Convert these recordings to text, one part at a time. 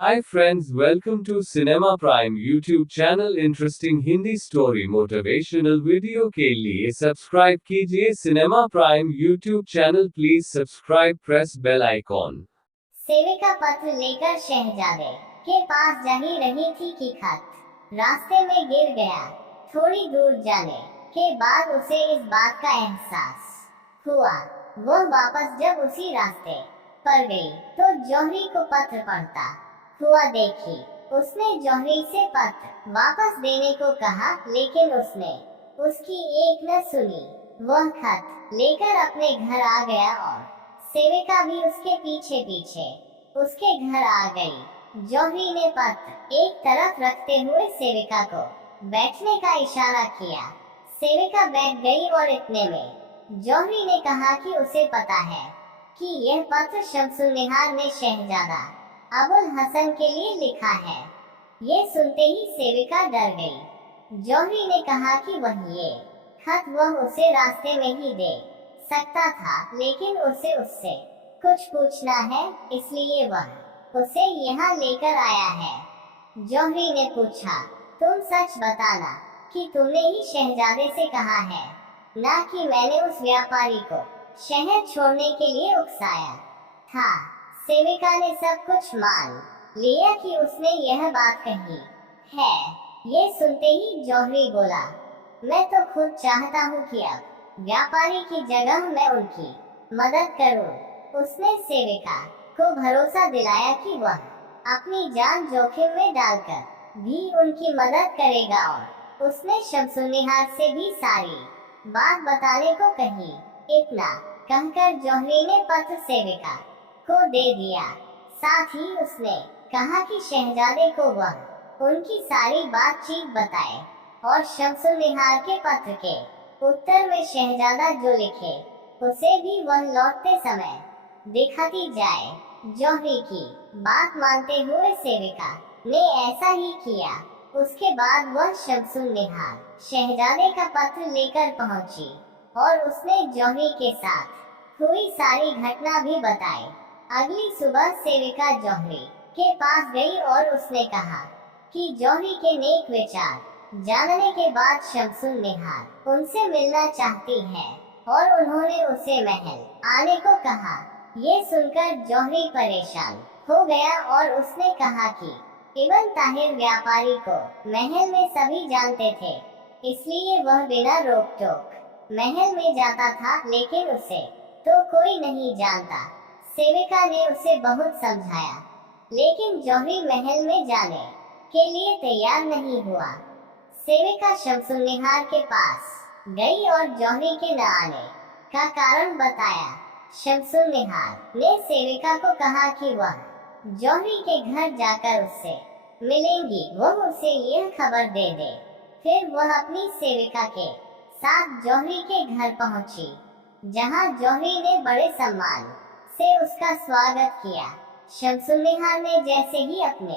Hi friends, welcome to Cinema Prime YouTube channel interesting Hindi story motivational video के लिए subscribe कीजिए cinema prime YouTube channel please subscribe press bell icon. सेविका पत्र लेकर शहजादे के पास जा ही रही थी कि खत रास्ते में गिर गया। थोड़ी दूर जाने के बाद उसे इस बात का एहसास हुआ। वह वापस जब उसी रास्ते पर गई तो जौहरी को पत्र पढ़ता हुआ देखी। उसने जौहरी से पत्र वापस देने को कहा, लेकिन उसने उसकी एक न सुनी। वह खत लेकर अपने घर आ गया और सेविका भी उसके पीछे पीछे उसके घर आ गई। जौहरी ने पत्र एक तरफ रखते हुए सेविका को बैठने का इशारा किया। सेविका बैठ गई और इतने में जौहरी ने कहा कि उसे पता है कि यह पत्र शमसुन्निहार ने शहजादा अबुल हसन के लिए लिखा है। ये सुनते ही सेविका डर गई। जौहरी ने कहा कि वह ये खत वह उसे रास्ते में ही दे सकता था, लेकिन उसे उससे कुछ पूछना है, इसलिए वह उसे यहाँ लेकर आया है। जौहरी ने पूछा, तुम सच बताना कि तुमने ही शहजादे से कहा है, ना कि मैंने उस व्यापारी को शहर छोड़ने के लिए उकसाया था। सेविका ने सब कुछ मान लिया कि उसने यह बात कही है। ये सुनते ही जौहरी बोला, मैं तो खुद चाहता हूँ कि अब व्यापारी की जगह मैं उनकी मदद करूँ। उसने सेविका को भरोसा दिलाया कि वह अपनी जान जोखिम में डालकर भी उनकी मदद करेगा और उसने शमसुन्निहार से भी सारी बात बताने को कही। इतना कहकर जौहरी ने पत्र सेविका को दे दिया। साथ ही उसने कहा कि शहजादे को वह उनकी सारी बातचीत बताए और शमसुन्निहार के पत्र के उत्तर में शहजादा जो लिखे उसे भी वह लौटते समय दिखाती जाए। जौहरी की बात मानते हुए सेविका ने ऐसा ही किया। उसके बाद वह शमसुन्निहार शहजादे का पत्र लेकर पहुंची और उसने जौहरी के साथ हुई सारी घटना भी बताई। अगली सुबह सेविका जौहरी के पास गई और उसने कहा कि जौहरी के नेक विचार जानने के बाद शमसुन्निहार उनसे मिलना चाहती है और उन्होंने उसे महल आने को कहा। ये सुनकर जौहरी परेशान हो गया और उसने कहा कि इब्न ताहिर व्यापारी को महल में सभी जानते थे, इसलिए वह बिना रोक टोक महल में जाता था, लेकिन उसे तो कोई नहीं जानता। सेविका ने उसे बहुत समझाया, लेकिन जौहरी महल में जाने के लिए तैयार नहीं हुआ। सेविका शमसुन्निहार के पास गई और जौहरी के न आने का कारण बताया। शमसुन्निहार ने सेविका को कहा कि वह जौहरी के घर जाकर उससे मिलेंगी, वह उसे यह खबर दे दे। फिर वह अपनी सेविका के साथ जौहरी के घर पहुंची, जहां जौहरी ने बड़े सम्मान से उसका स्वागत किया। शमसुन्निहार ने जैसे ही अपने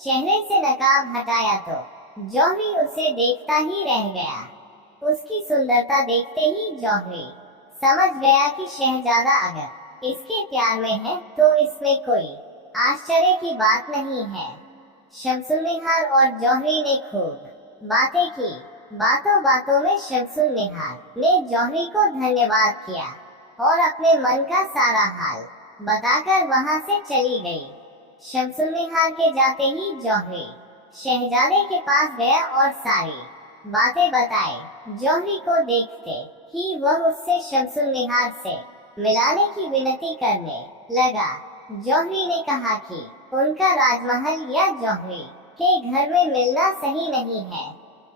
चेहरे से नकाब हटाया तो जौहरी उसे देखता ही रह गया। उसकी सुंदरता देखते ही जौहरी समझ गया कि शहजादा अगर इसके प्यार में है तो इसमें कोई आश्चर्य की बात नहीं है। शमसुन्निहार और जौहरी ने खूब बातें की। बातों बातों में शमसुन्निहार ने जौहरी को धन्यवाद किया और अपने मन का सारा हाल बताकर वहां से चली गई। शमसुन्निहार के जाते ही जौहरी शहजादे के पास गया और सारी बातें बताई। जौहरी को देखते ही वह उससे शमसुन्निहार से मिलाने की विनती करने लगा। जौहरी ने कहा कि उनका राजमहल या जौहरी के घर में मिलना सही नहीं है,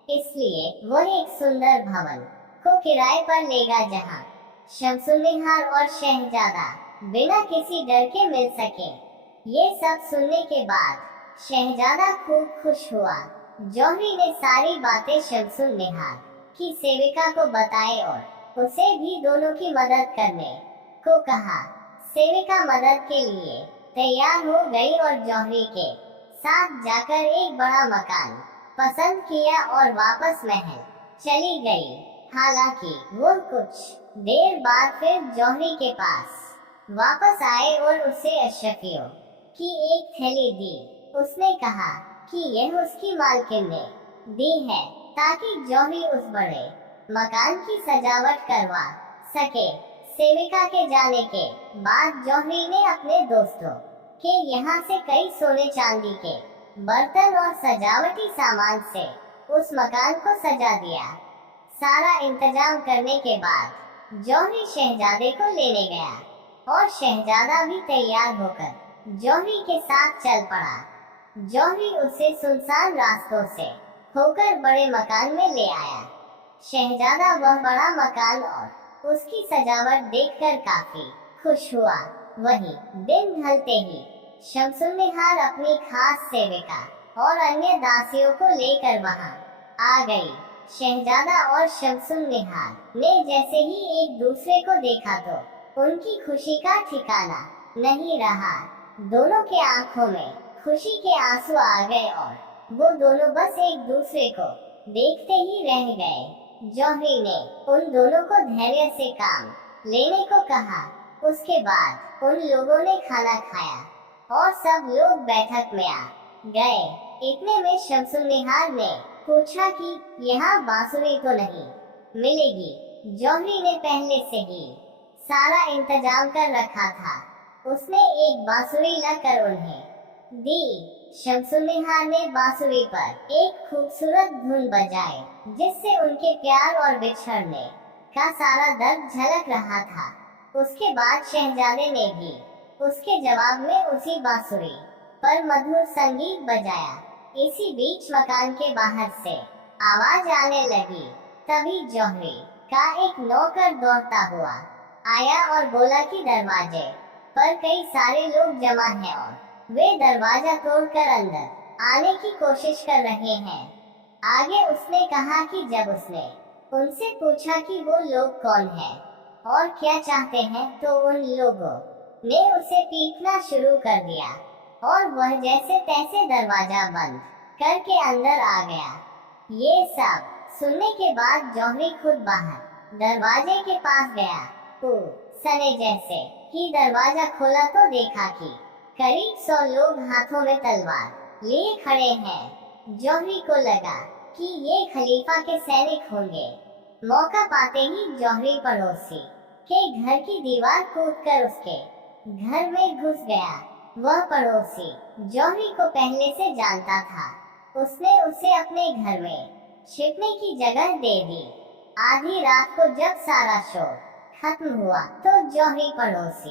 इसलिए वह एक सुंदर भवन को किराए पर लेगा जहां शमसुन्निहार और शहजादा बिना किसी डर के मिल सके। ये सब सुनने के बाद शहजादा खूब खुश हुआ। जौहरी ने सारी बातें शमसुन्निहार की सेविका को बताई और उसे भी दोनों की मदद करने को कहा। सेविका मदद के लिए तैयार हो गई और जौहरी के साथ जाकर एक बड़ा मकान पसंद किया और वापस महल चली गई। हालांकि वो कुछ देर बाद फिर जौहरी के पास वापस आए और उसे अशरफियों की एक थैली दी। उसने कहा कि यह उसकी मालकिन ने दी है ताकि जौहरी उस बड़े मकान की सजावट करवा सके। सेविका के जाने के बाद जौहरी ने अपने दोस्तों के यहाँ से कई सोने चांदी के बर्तन और सजावटी सामान से उस मकान को सजा दिया। सारा इंतजाम करने के बाद जौहरी शहजादे को लेने गया और शहजादा भी तैयार होकर जौहरी के साथ चल पड़ा। जौहरी उसे सुनसान रास्तों से होकर बड़े मकान में ले आया। शहजादा वह बड़ा मकान और उसकी सजावट देखकर काफी खुश हुआ। वही दिन ढलते ही शमसुन्निहार अपनी खास सेविका और अन्य दासियों को लेकर वहां आ गई। शहजादा और शमसुन्निहार ने जैसे ही एक दूसरे को देखा तो उनकी खुशी का ठिकाना नहीं रहा। दोनों के आंखों में खुशी के आंसू आ गए और वो दोनों बस एक दूसरे को देखते ही रह गए। जौहरी ने उन दोनों को धैर्य से काम लेने को कहा। उसके बाद उन लोगों ने खाना खाया और सब लोग बैठक में आ गए। इतने में शमसुन्निहार ने पूछा कि यहाँ बांसुरी तो नहीं मिलेगी। जौहरी ने पहले से ही सारा इंतजाम कर रखा था। उसने एक बांसुरी लाकर उन्हें दी। शमसुन्निहार ने बांसुरी पर एक खूबसूरत धुन बजाई जिससे उनके प्यार और बिछड़ने का सारा दर्द झलक रहा था। उसके बाद शहजादे ने भी उसके जवाब में उसी बांसुरी पर मधुर संगीत बजाया। इसी बीच मकान के बाहर से आवाज आने लगी। तभी जौहरी का एक नौकर दौड़ता हुआ आया और बोला कि दरवाजे पर कई सारे लोग जमा हैं और वे दरवाजा तोड़कर अंदर आने की कोशिश कर रहे हैं। आगे उसने कहा कि जब उसने उनसे पूछा कि वो लोग कौन हैं और क्या चाहते हैं तो उन लोगों ने उसे पीटना शुरू कर दिया और वह जैसे तैसे दरवाजा बंद करके अंदर आ गया। ये सब सुनने के बाद जौहरी खुद बाहर दरवाजे के पास गया। सने जैसे ही दरवाजा खोला तो देखा कि करीब 100 लोग हाथों में तलवार लिए खड़े हैं। जौहरी को लगा कि ये खलीफा के सैनिक होंगे। मौका पाते ही जौहरी पड़ोसी के घर की दीवार कूदकर उसके घर में घुस गया। वह पड़ोसी जौहरी को पहले से जानता था। उसने उसे अपने घर में छिपने की जगह दे दी। आधी रात को जब सारा शोर खत्म हुआ तो जौहरी पड़ोसी